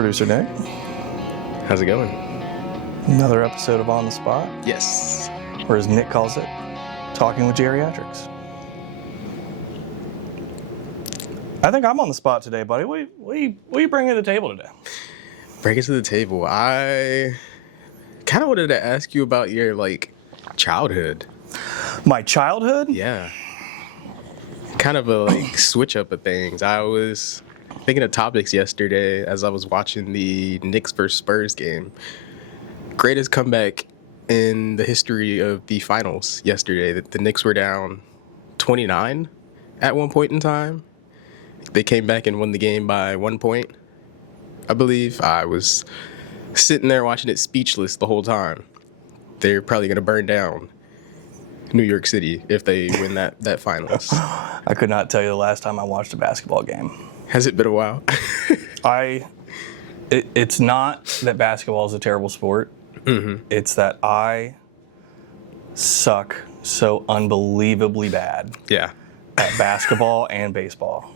Producer Nick. How's it going? Another episode of On the Spot, Yes. or as Nick calls it, Talking with Geriatrics. I think I'm on the spot today, buddy. What are you bringing to the table today? Bring it to the table. I kind of wanted to ask you about your, childhood. My childhood? Yeah. Kind of a, switch up of things. I was thinking of topics yesterday as I was watching the Knicks vs. Spurs game. Greatest comeback in the history of the finals yesterday. The Knicks were down 29 at one point in time. They came back and won the game by 1 point, I believe. I was sitting there watching it speechless the whole time. They're probably going to burn down New York City if they win that finals. I could not tell you the last time I watched a basketball game. Has it been a while? It's not that basketball is a terrible sport. Mm-hmm. It's that I suck so unbelievably bad Yeah. at basketball and baseball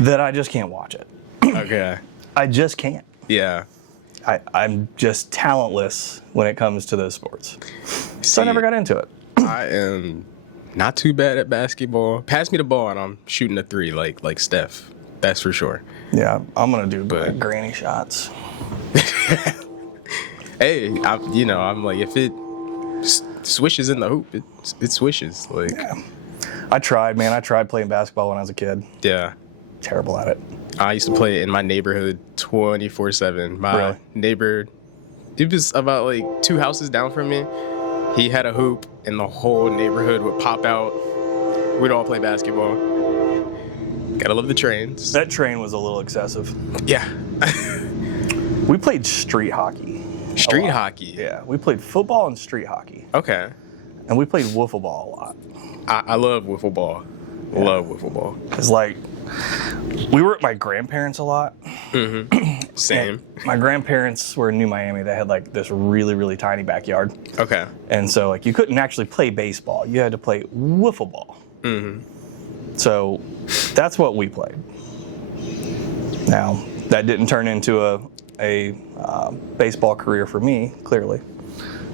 that I just can't watch it. Okay. I just can't. Yeah. I'm just talentless when it comes to those sports. So I never got into it. I am not too bad at basketball. Pass me the ball and I'm shooting a three like Steph. That's for sure. Yeah, I'm going to do granny shots. Hey, I'm like, if it swishes in the hoop, it swishes. Yeah. I tried playing basketball when I was a kid. Yeah. Terrible at it. I used to play in my neighborhood 24/7. My Really? neighbor, it was about 2 houses down from me. He had a hoop and the whole neighborhood would pop out. We'd all play basketball. Gotta love the trains. That train was a little excessive. Yeah. We played street hockey. Street hockey. Yeah, we played football and street hockey. Okay. And we played wiffle ball a lot. I love wiffle ball. Yeah. Love wiffle ball. It's we were at my grandparents' a lot. Mm-hmm. Same. And my grandparents were in New Miami. They had this really, really tiny backyard. Okay. And so you couldn't actually play baseball. You had to play wiffle ball. Mm-hmm. So that's what we played. Now, that didn't turn into a baseball career for me, clearly.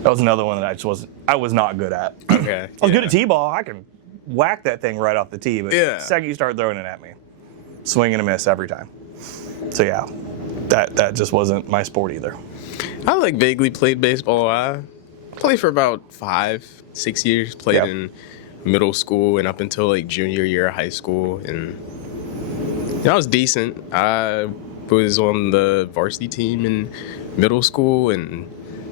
That was another one that I was not good at. Okay. I was good at t-ball. I can whack that thing right off the tee, but the second you start throwing it at me, swing and a miss every time. So yeah, that just wasn't my sport either. I vaguely played baseball. I played for about 5-6 years. Played in middle school and up until junior year of high school, and I was decent. I was on the varsity team in middle school and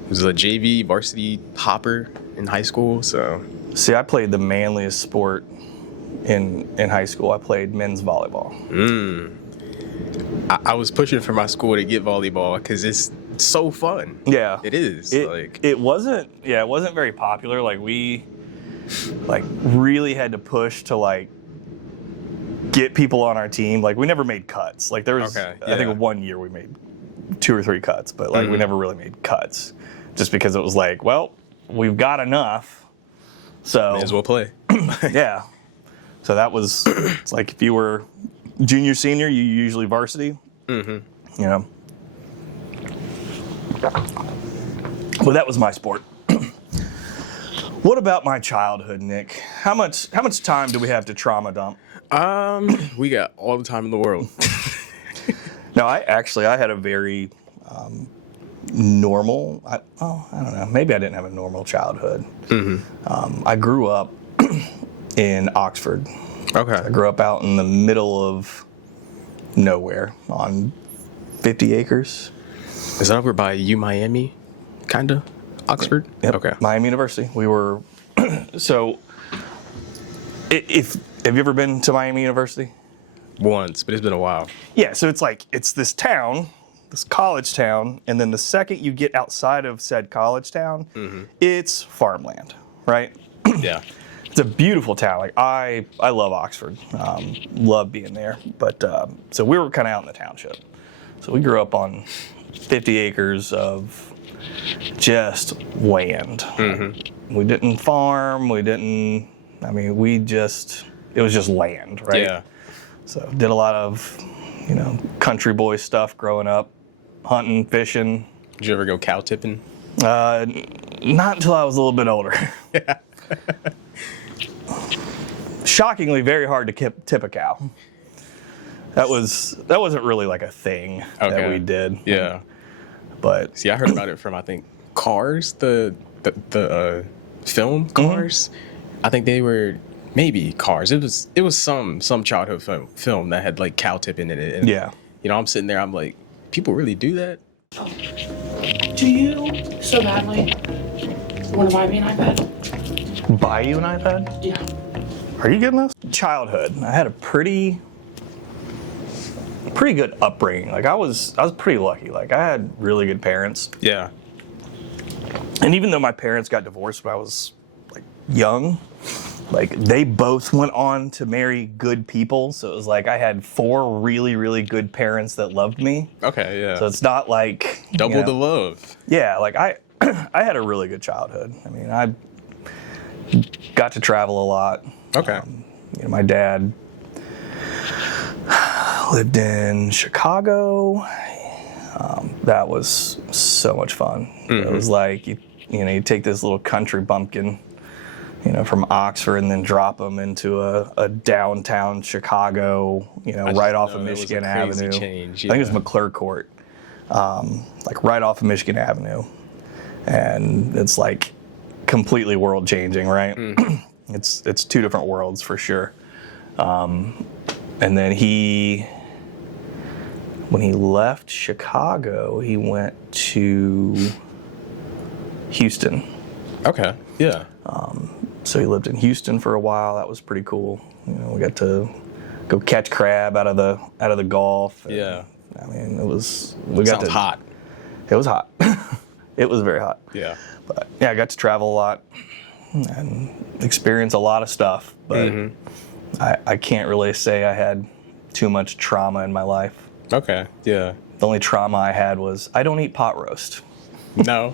was a JV varsity hopper in high school. So see, I played the manliest sport in high school. I played men's volleyball. I was pushing for my school to get volleyball because it's so fun. Yeah, it is. It wasn't very popular. We really had to push to get people on our team. We never made cuts. There was I think 1 year we made 2 or 3 cuts, but we never really made cuts just because it was well, we've got enough. So may as well play. Yeah. So that was it's if you were junior, senior, you usually varsity. Mm-hmm. But that was my sport. What about my childhood, Nick? How much time do we have to trauma dump? We got all the time in the world. No, I had a very normal. I don't know. Maybe I didn't have a normal childhood. Mm-hmm. I grew up in Oxford. Okay. I grew up out in the middle of nowhere on 50 acres. Is that over by Miami? Kinda? Oxford? Yep. Okay. Miami University. We were so. Have you ever been to Miami University? Once, but it's been a while. Yeah, so it's this town, this college town, and then the second you get outside of said college town, it's farmland, right? Yeah. It's a beautiful town. I love Oxford, love being there. But so we were kind of out in the township. So we grew up on 50 acres of just land. Mm-hmm. We didn't farm. It was just land, right? Yeah. So did a lot of, country boy stuff growing up. hunting, fishing. Did you ever go cow tipping? Not until I was a little bit older. Yeah. Shockingly, very hard to tip a cow. That wasn't really like a thing that we did. Yeah. But see, I heard about it from, I think, Cars, the film Cars. I think they were maybe Cars. It was some childhood film that had like cow tipping in it. And, yeah. You know, I'm sitting there, I'm like, people really do that? Do you so badly want to buy me an iPad? Buy you an iPad? Yeah. Are you getting this? Childhood. I had a pretty good upbringing. Like I was pretty lucky. Like I had really good parents. Yeah. And even though my parents got divorced when I was like young, like they both went on to marry good people. So it was like I had 4 really, really good parents that loved me. Okay, yeah. So it's not like double the love. Yeah, like I had a really good childhood. I mean, I got to travel a lot. Okay. You know, my dad lived in Chicago. That was so much fun. Mm-hmm. It was like you take this little country bumpkin, from Oxford, and then drop them into a downtown Chicago, right off of Michigan Avenue. Change, yeah. I think it was McClure Court, like right off of Michigan Avenue, and it's like completely world changing, right? Mm. It's 2 different worlds for sure. And then when he left Chicago, he went to Houston. Okay, yeah. So he lived in Houston for a while. That was pretty cool. We got to go catch crab out of the Gulf. And, yeah. I mean, sounds hot. It was hot. It was very hot. Yeah. But yeah, I got to travel a lot and experience a lot of stuff. But I can't really say I had too much trauma in my life. Okay, yeah. The only trauma I had was I don't eat pot roast. No.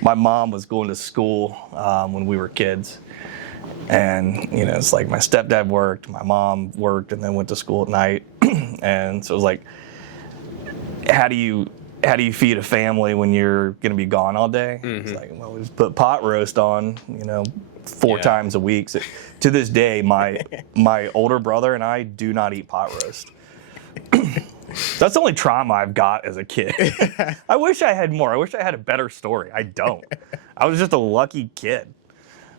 My mom was going to school when we were kids. And, it's like my stepdad worked, my mom worked, and then went to school at night. And so it was like, how do you feed a family when you're going to be gone all day? Mm-hmm. It's like, well, we just put pot roast on, 4 times a week. So, to this day, my older brother and I do not eat pot roast. That's the only trauma I've got as a kid. I wish I had more. I wish I had a better story. I don't. I was just a lucky kid.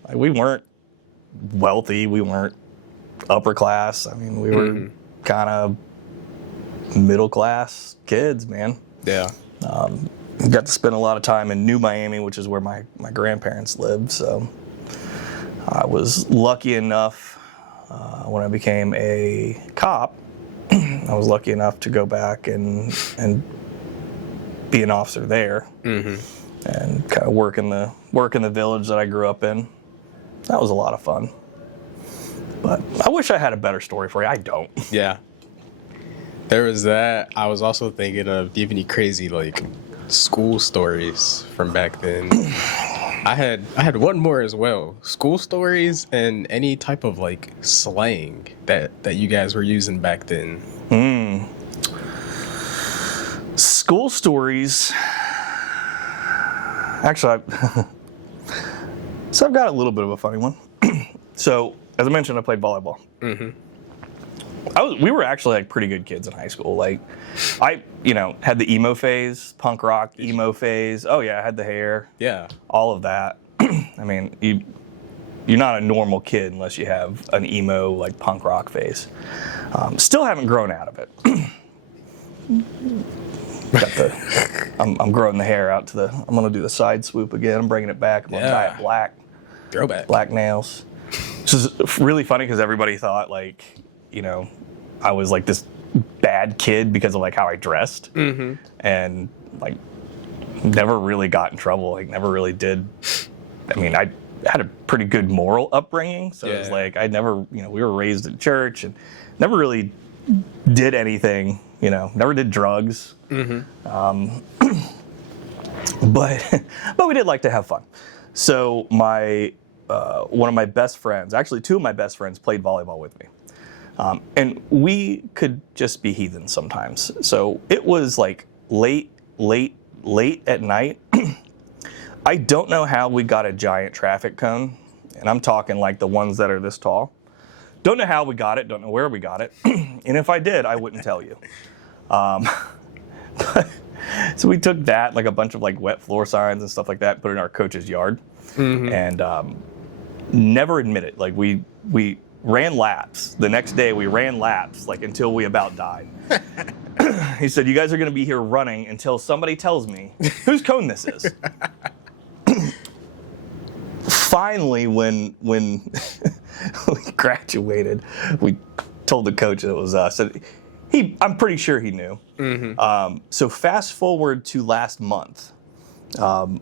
Like, we weren't wealthy. We weren't upper class. I mean, we were kind of middle class kids, man. Yeah. Got to spend a lot of time in New Miami, which is where my grandparents lived. So I was lucky enough when I became a cop. I was lucky enough to go back and be an officer there, and kind of work in the village that I grew up in. That was a lot of fun. But I wish I had a better story for you. I don't. Yeah. There was that. I was also thinking of, do you have any crazy like school stories from back then? I had one more as well. School stories and any type of like slang that you guys were using back then. School stories. Actually, I've got a little bit of a funny one. So, as I mentioned, I played volleyball. We were actually like pretty good kids in high school. Like, I had the emo phase, punk rock emo phase. Oh yeah, I had the hair. Yeah. All of that. I mean, you're not a normal kid unless you have an emo like punk rock phase. Still haven't grown out of it. I'm growing the hair out I'm gonna do the side swoop again. I'm bringing it back. I'm gonna dye it black. Throwback. Black nails. Which is really funny because everybody thought like, I was like this bad kid because of like how I dressed, and like never really got in trouble. Like never really did. I mean, I had a pretty good moral upbringing, so it was like I never, we were raised in church and never really did anything. Never did drugs. But we did like to have fun. So one of my best friends, actually 2 of my best friends, played volleyball with me. And we could just be heathens sometimes. So it was like late at night. I don't know how we got a giant traffic cone, and I'm talking like the ones that are this tall. Don't know how we got it, don't know where we got it, and if I did, I wouldn't tell you. So we took that, like a bunch of like wet floor signs and stuff like that, put it in our coach's yard, and never admit it. Like we ran laps. The next day we ran laps like until we about died. He said, "You guys are going to be here running until somebody tells me whose cone this is." Finally, when we graduated, we told the coach it was us. I'm pretty sure he knew. So fast forward to last month,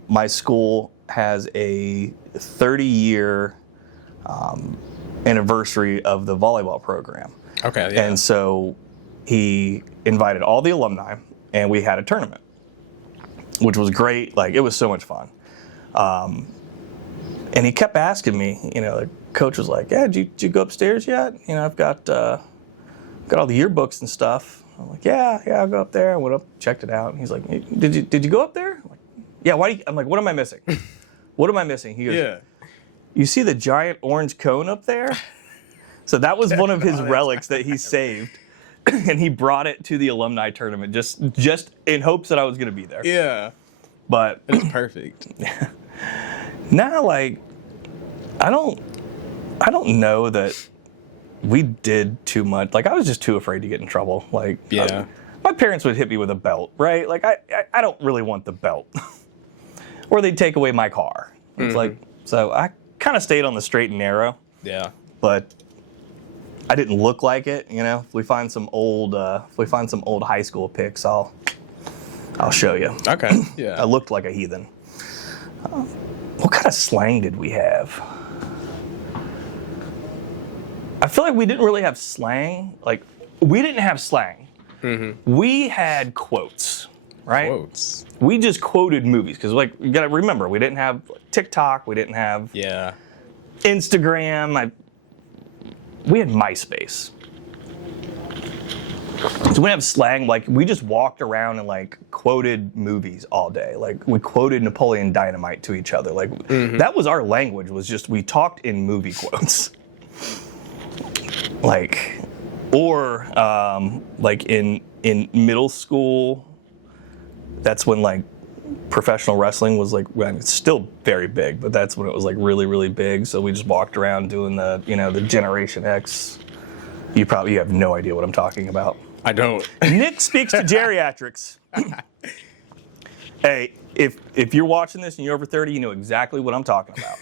my school has a 30-year anniversary of the volleyball program. Okay, yeah. And so he invited all the alumni, and we had a tournament, which was great. Like, it was so much fun. And he kept asking me, the coach was like, "Yeah, did you go upstairs yet? I've got all the yearbooks and stuff." I'm like, yeah, I'll go up there. I went up, checked it out. And he's like, did you go up there? I'm like, yeah, why? I'm like, what am I missing? What am I missing? He goes, Yeah. "You see the giant orange cone up there?" So that was one of his relics that he saved. And he brought it to the alumni tournament just in hopes that I was going to be there. Yeah. But it's perfect. Now, like, I don't know that we did too much. Like, I was just too afraid to get in trouble. Like, yeah. My parents would hit me with a belt, right? Like, I don't really want the belt. Or they'd take away my car. It's like, so I kind of stayed on the straight and narrow. Yeah. But I didn't look like it, If we find some old high school pics, I'll show you. Okay. Yeah. I looked like a heathen. What kind of slang did we have? I feel like we didn't really have slang. Like, we didn't have slang. We had quotes, right? Quotes. We just quoted movies because, like, you got to remember, we didn't have TikTok. We didn't have Instagram. We had MySpace. So we have slang. Like, we just walked around and like quoted movies all day. Like, we quoted Napoleon Dynamite to each other. Like, that was our language. Was just we talked in movie quotes. Like, or like in middle school, that's when like professional wrestling was like, well, I mean, it's still very big, but that's when it was like really, really big. So we just walked around doing the Generation X. You have no idea what I'm talking about. I don't. Nick speaks to geriatrics. Hey, if you're watching this and you're over 30, you know exactly what I'm talking about.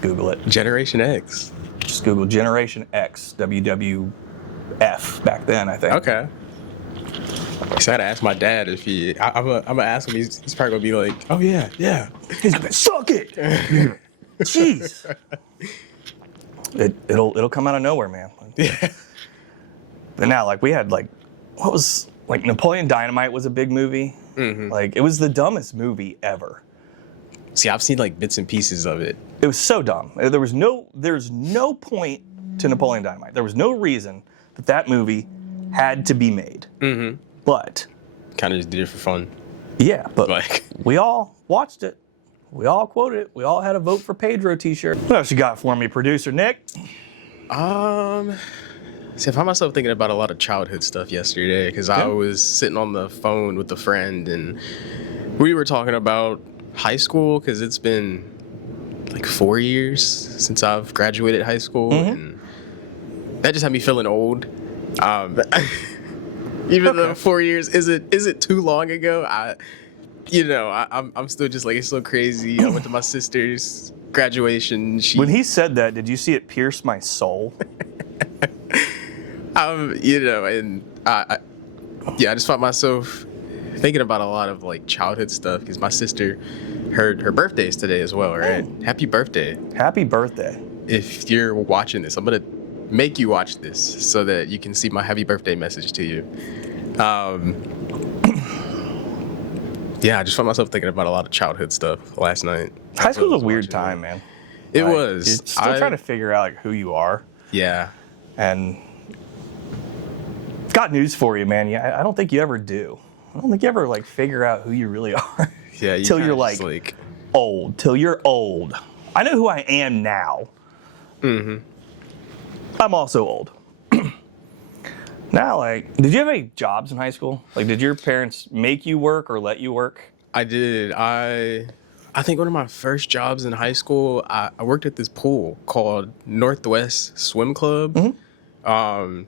Google it. Generation X. Just Google Generation X, WWF back then, I think. Okay. So I had to ask my dad if I'm gonna ask him. He's probably gonna be like, "Oh yeah." He's gonna suck it. Jeez. It'll come out of nowhere, man. Yeah. But now, like, we had like, what was like Napoleon Dynamite was a big movie. Like, it was the dumbest movie ever. See, I've seen like bits and pieces of it. It was so dumb. There's no point to Napoleon Dynamite. There was no reason that movie had to be made. But kind of just did it for fun. Yeah, but like, we all watched it. We all quoted it. We all had a Vote for Pedro t-shirt. What else you got for me, producer Nick? See, I found myself thinking about a lot of childhood stuff yesterday because I was sitting on the phone with a friend and we were talking about high school because it's been like 4 years since I've graduated high school, and that just had me feeling old. Even though 4 years isn't too long ago, I'm still just like, it's so crazy. I went to my sister's graduation. When he said that, did you see it pierce my soul? And I just found myself thinking about a lot of like childhood stuff because my sister, her birthday is today as well, right? Happy birthday. Happy birthday. If you're watching this, I'm going to make you watch this so that you can see my happy birthday message to you. I just found myself thinking about a lot of childhood stuff last night. High school's a weird time, man. It like, was. You're still trying to figure out like who you are. Yeah. And got news for you, man. I don't think you ever do. I don't think you ever like figure out who you really are. Yeah, till you're like old. Till you're old. I know who I am now. Mm-hmm. I'm also old. Now, like, did you have any jobs in high school? Like, did your parents make you work or let you work? I did. I think one of my first jobs in high school, I worked at this pool called Northwest Swim Club. Mm-hmm.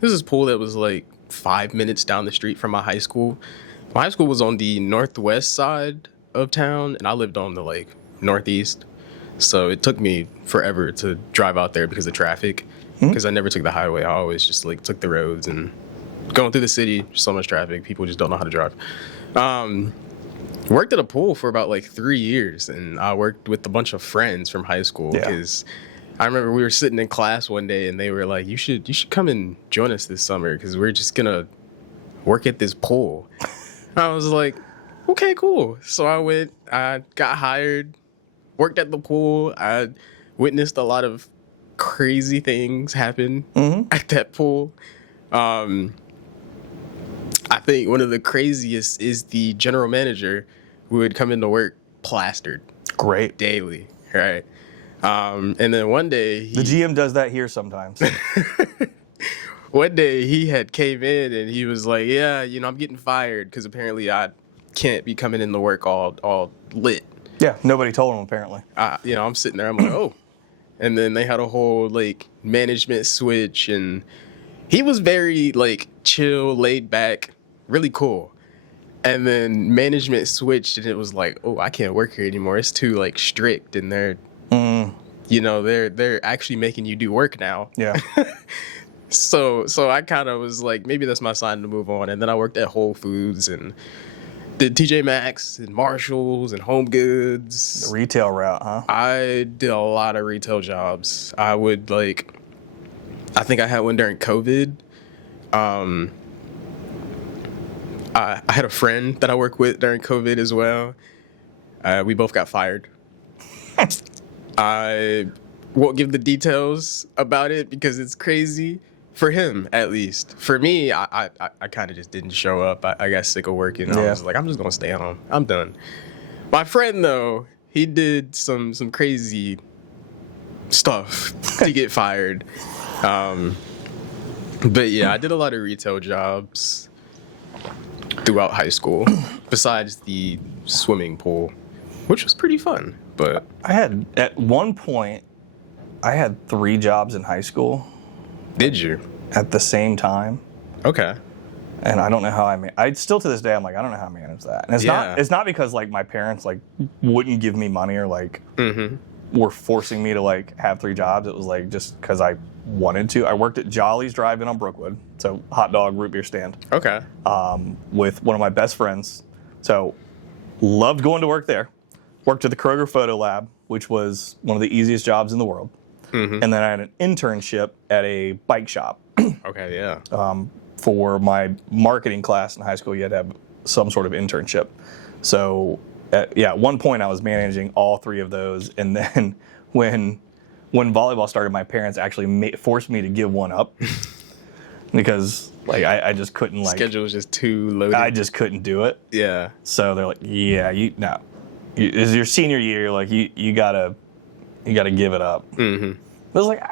This is a pool that was like 5 minutes down the street from my high school. My high school was on the northwest side of town, and I lived on the like northeast. So it took me forever to drive out there because of traffic. Because I never took the highway. I always just like took the roads, and going through the city, so much traffic. People just don't know how to drive. Worked at a pool for about like 3 years, and I worked with a bunch of friends from high school because I remember we were sitting in class one day, and they were like, "You should come and join us this summer because we're just gonna work at this pool." I was like, "Okay, cool." So I went. I got hired, worked at the pool. I witnessed a lot of crazy things happen at that pool. I think one of the craziest is the general manager who would come into work plastered. Great. Daily, right? And then one day... the GM does that here sometimes. One day he had came in and he was like, yeah, I'm getting fired because apparently I can't be coming into work all lit. Yeah, nobody told him apparently. I'm sitting there, I'm like, oh. And then they had a whole like management switch, and he was very like chill, laid back, really cool. And then management switched, and it was like, oh, I can't work here anymore. It's too like strict, and they're actually making you do work now. Yeah. So I kind of was like, maybe that's my sign to move on. And then I worked at Whole Foods and did TJ Maxx and Marshalls and Home Goods. The retail route, huh? I did a lot of retail jobs. I think I had one during COVID. I had a friend that I worked with during COVID as well. We both got fired. I won't give the details about it because it's crazy. For him, at least. For me, I kind of just didn't show up. I got sick of working. I was like, I'm just going to stay home. I'm done. My friend, though, he did some crazy stuff to get fired. But yeah, I did a lot of retail jobs throughout high school, besides the swimming pool, which was pretty fun. But at one point, I had 3 jobs in high school. Did you? At the same time. Okay. And I don't know how I still to this day, I'm like, I don't know how I managed that. And it's not because like my parents like wouldn't give me money or like were forcing me to like have 3 jobs. It was like just because I wanted to. I worked at Jolly's Drive-In on Brookwood. So hot dog, root beer stand. Okay. With one of my best friends. So loved going to work there. Worked at the Kroger Photo Lab, which was one of the easiest jobs in the world. And then I had an internship at a bike shop. Okay, yeah. For my marketing class in high school, you had to have some sort of internship. So, at one point I was managing all 3 of those. And then when volleyball started, my parents actually forced me to give one up because like I just couldn't like... schedule was just too loaded. I just couldn't do it. Yeah. So they're like, yeah, it's your senior year, like you gotta give it up. It was like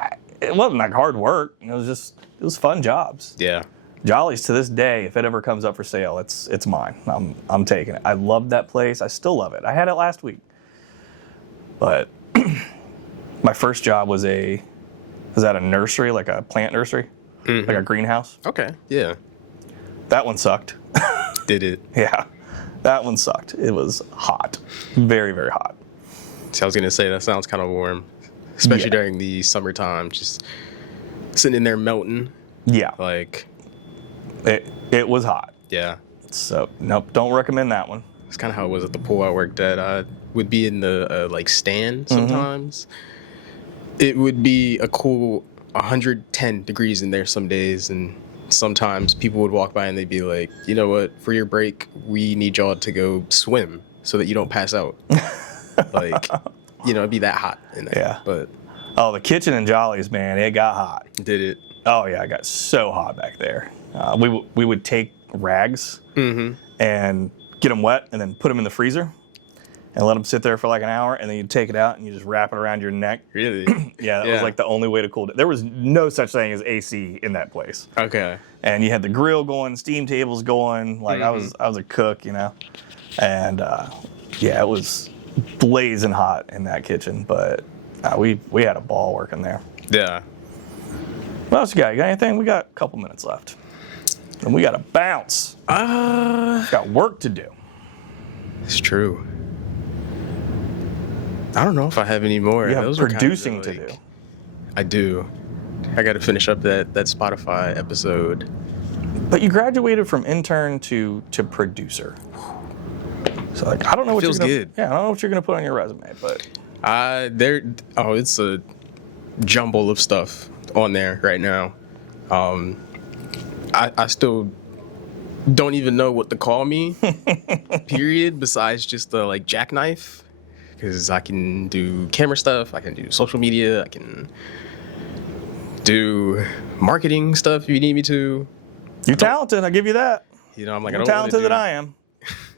it wasn't like hard work. It was fun jobs. Yeah. Jolly's to this day, if it ever comes up for sale, it's mine. I'm taking it. I loved that place. I still love it. I had it last week. But my first job was at a nursery, like a plant nursery, like a greenhouse. Okay. Yeah. That one sucked. Did it? Yeah. That one sucked. It was hot. Very, very hot. So I was going to say, that sounds kind of warm, especially during the summertime, just sitting in there melting. Yeah. Like... It was hot. Yeah. So, nope, don't recommend that one. It's kind of how it was at the pool I worked at. I would be in the, like, stand sometimes. It would be a cool 110 degrees in there some days, and sometimes people would walk by and they'd be like, you know what, for your break, we need y'all to go swim so that you don't pass out. Like, it'd be that hot in there. Yeah. But oh, the kitchen in Jolly's, man, it got hot. Did it? Oh, yeah, it got so hot back there. We would take rags and get them wet and then put them in the freezer and let them sit there for like an hour, and then you take it out and you just wrap it around your neck. Really? Yeah, that was like the only way to cool it. There was no such thing as AC in that place. Okay. And you had the grill going, steam tables going. Like I was a cook, you know. And yeah, it was blazing hot in that kitchen, but we had a ball working there. Yeah. What else you got? You got anything? We got a couple minutes left. And we got to bounce. Got work to do. It's true. I don't know if I have any more. You have producing to do. I do. I got to finish up that Spotify episode. But you graduated from intern to producer. So like, I don't know what feels you're gonna, good. Yeah, I don't know what you're gonna put on your resume, but it's a jumble of stuff on there right now. I still don't even know what to call me. Period. Besides just the like jackknife, because I can do camera stuff, I can do social media, I can do marketing stuff if you need me to. You're talented. I give you that. You know, I'm like, More I don't talented than I am.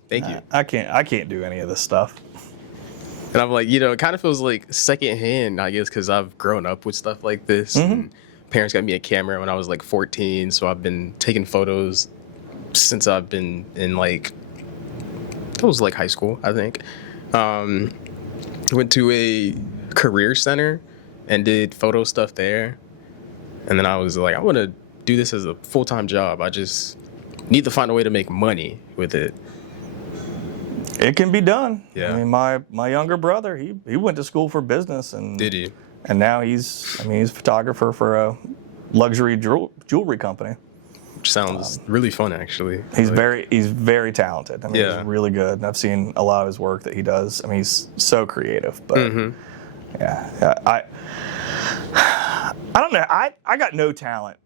Thank you. I can't do any of this stuff. And I'm like, you know, it kind of feels like secondhand, I guess, because I've grown up with stuff like this. And parents got me a camera when I was like 14, so I've been taking photos since I've been in like, it was like high school, I think. Went to a career center and did photo stuff there. And then I was like, I want to do this as a full-time job. I just need to find a way to make money with it. It can be done. Yeah. I mean, my younger brother, he went to school for business, and Did he? And now he's a photographer for a luxury jewelry company. Which sounds really fun, actually. He's very talented. I mean, Yeah. he's really good. And I've seen a lot of his work that he does. I mean, he's so creative. But yeah, I don't know. I got no talent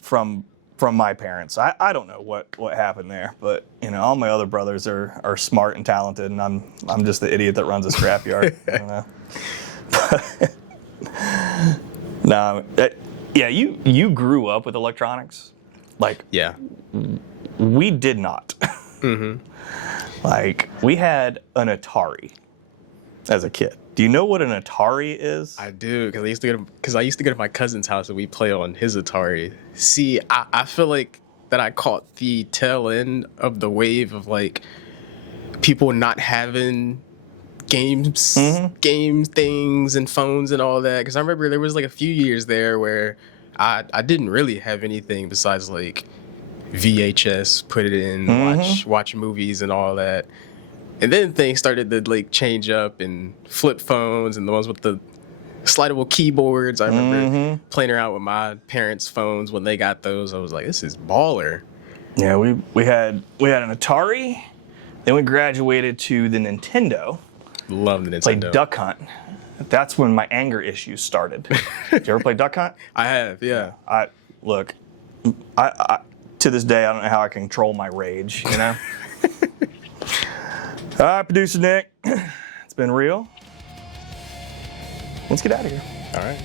from my parents. I don't know what happened there, but you know, all my other brothers are smart and talented, and I'm just the idiot that runs a scrapyard. You know? No, yeah, you grew up with electronics, like Yeah. we did not. Like we had an Atari as a kid. Do you know what an Atari is? I do, because I used to go to my cousin's house and we play on his Atari. See, I feel like that I caught the tail end of the wave of like people not having games things and phones and all that. Because I remember there was like a few years there where I didn't really have anything besides like VHS, put it in, watch movies and all that. And then things started to like change up, and flip phones and the ones with the slidable keyboards. I remember playing around with my parents' phones when they got those. I was like, this is baller. Yeah, we had an Atari, then we graduated to the Nintendo. Love the Nintendo. Played Duck Hunt. That's when my anger issues started. Did you ever play Duck Hunt? I have, yeah. I to this day I don't know how I control my rage, you know? All right, producer Nick, it's been real. Let's get out of here. All right.